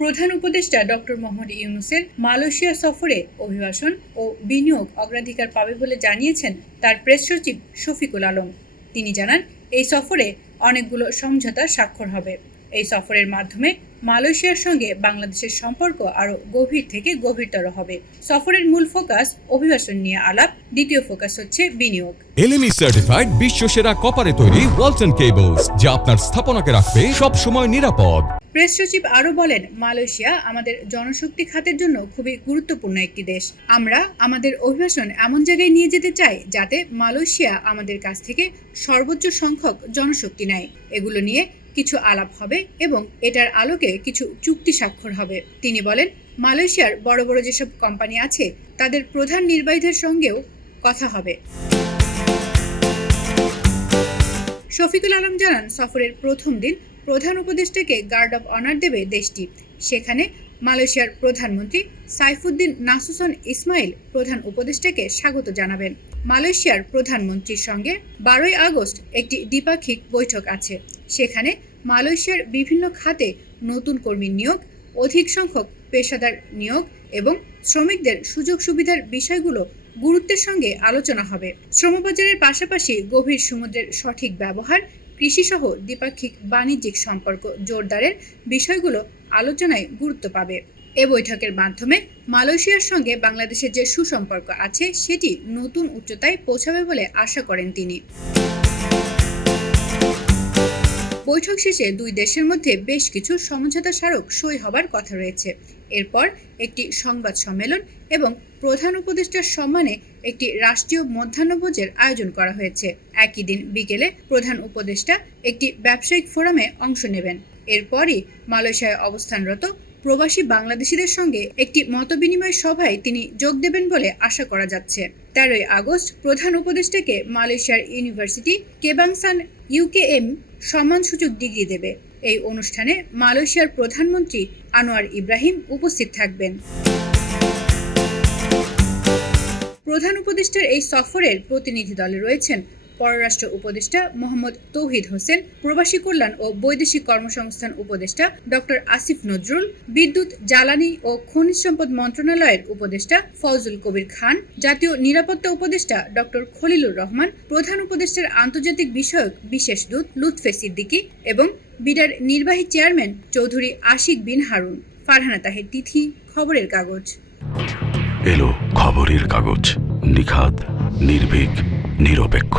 প্রধান উপদেষ্টা ডক্টর মোহাম্মদ ইউনুসের মালয়েশিয়া সফরে অভিবাসন ও বিনিয়োগ অগ্রাধিকার পাবে বলে জানিয়েছেন তার প্রেস সচিব শফিকুল আলম। তিনি জানান, এই সফরে অনেকগুলো সমঝোতা স্বাক্ষর হবে। এই সফরের মাধ্যমে মালয়েশিয়ার সঙ্গে বাংলাদেশের সম্পর্ক আরও গভীর থেকে গভীরতর হবে। সফরের মূল ফোকাস অভিবাসন নিয়ে আলাপ, দ্বিতীয় ফোকাস হচ্ছে বিনিয়োগ। এলএমই সার্টিফাইড বিশ্ব সেরা কপারে তৈরি ওয়ালটন কেবলস যা আপনার স্থাপনাকে রাখবে সব সময় নিরাপদ। প্রেস সচিব আরও বলেন, মালয়েশিয়া আমাদের জনশক্তি খাতের জন্য খুবই গুরুত্বপূর্ণ একটি দেশ। আমরা আমাদের অভিবাসন এমন জায়গায় নিয়ে যেতে চাই যাতে মালয়েশিয়া আমাদের কাছ থেকে সর্বোচ্চ সংখ্যক জনশক্তি নেয়। এগুলো নিয়ে কিছু আলাপ হবে এবং এটার আলোকে কিছু চুক্তি স্বাক্ষর হবে। তিনি বলেন, মালয়েশিয়ার বড় বড় যেসব কোম্পানি আছে, তাদের প্রধান নির্বাহীদের সঙ্গেও কথা হবে। শফিকুল আলম জানান, সফরের প্রথম দিন প্রধান উপদেষ্টাকে গার্ড অব অনার দেবে দেশটি। সেখানে মালয়েশিয়ার প্রধানমন্ত্রী সাইফুদ্দিন নাসুসন ইসমাইল প্রধান উপদেষ্টাকে স্বাগত জানাবেন। মালয়েশিয়ার প্রধানমন্ত্রীর সঙ্গে বারোই আগস্ট একটি দ্বিপাক্ষিক বৈঠক আছে। সেখানে মালয়েশিয়ার বিভিন্ন খাতে নতুন কর্মী নিয়োগ, অধিক সংখ্যক পেশাদার নিয়োগ এবং শ্রমিকদের সুযোগ সুবিধার বিষয়গুলো গুরুত্বের সঙ্গে আলোচনা হবে। শ্রমবাজারের পাশাপাশি গভীর সমুদ্রের সঠিক ব্যবহার কৃষিসহ দ্বিপাক্ষিক বাণিজ্যিক সম্পর্ক জোরদারের বিষয়গুলো আলোচনায় গুরুত্ব পাবে। এ বৈঠকের মাধ্যমে মালয়েশিয়ার সঙ্গে বাংলাদেশের যে সুসম্পর্ক আছে, সেটি নতুন উচ্চতায় পৌঁছাবে বলে আশা করেন তিনি। বৈঠক শেষে দুই দেশের মধ্যে বেশ কিছু সমঝোতা স্মারক সই হবার কথা রয়েছে। এরপর একটি সংবাদ সম্মেলন এবং প্রধান উপদেষ্টার সম্মানে একটি রাষ্ট্রীয় মধ্যাহ্নভোজের আয়োজন করা হয়েছে। একই দিন বিকেলে প্রধান উপদেষ্টা একটি ব্যবসায়িক ফোরামে অংশ নেবেন। এরপরই মালয়েশিয়ায় অবস্থানরত প্রবাসী বাংলাদেশিদের সঙ্গে একটি মতবিনিময় সভায় তিনি যোগ দেবেন বলে আশা করা যাচ্ছে। তেরোই আগস্ট প্রধান উপদেষ্টাকে মালয়েশিয়ার ইউনিভার্সিটি কেবাংসান ইউকেএম সম্মানসূচক ডিগ্রি দেবে। এই অনুষ্ঠানে মালয়েশিয়ার প্রধানমন্ত্রী আনোয়ার ইব্রাহিম উপস্থিত থাকবেন। প্রধান উপদেষ্টার এই সফরের প্রতিনিধি দলে রয়েছেন পররাষ্ট্র উপদেষ্টা মোহাম্মদ তৌহিদ হোসেন, প্রবাসী কল্যাণ ও বৈদেশিক কর্মসংস্থান উপদেষ্টা ডক্টর আসিফ নজরুল, বিদ্যুৎ, জ্বালানি ও খনিজ সম্পদ মন্ত্রণালয়ের উপদেষ্টা ফজল কবির খান, জাতীয় নিরাপত্তা উপদেষ্টা ডক্টর খলিলুর রহমান, প্রধান উপদেষ্টার আন্তর্জাতিক বিষয়ক বিশেষ দূত লুৎফে সিদ্দিকী এবং বিডার নির্বাহী চেয়ারম্যান চৌধুরী আশিক বিন হারুন। ফারহানা তাহের তিথি, খবরের কাগজ। এলো খবরের কাগজ। নিখাত নির্ভীক, নিরপেক্ষ।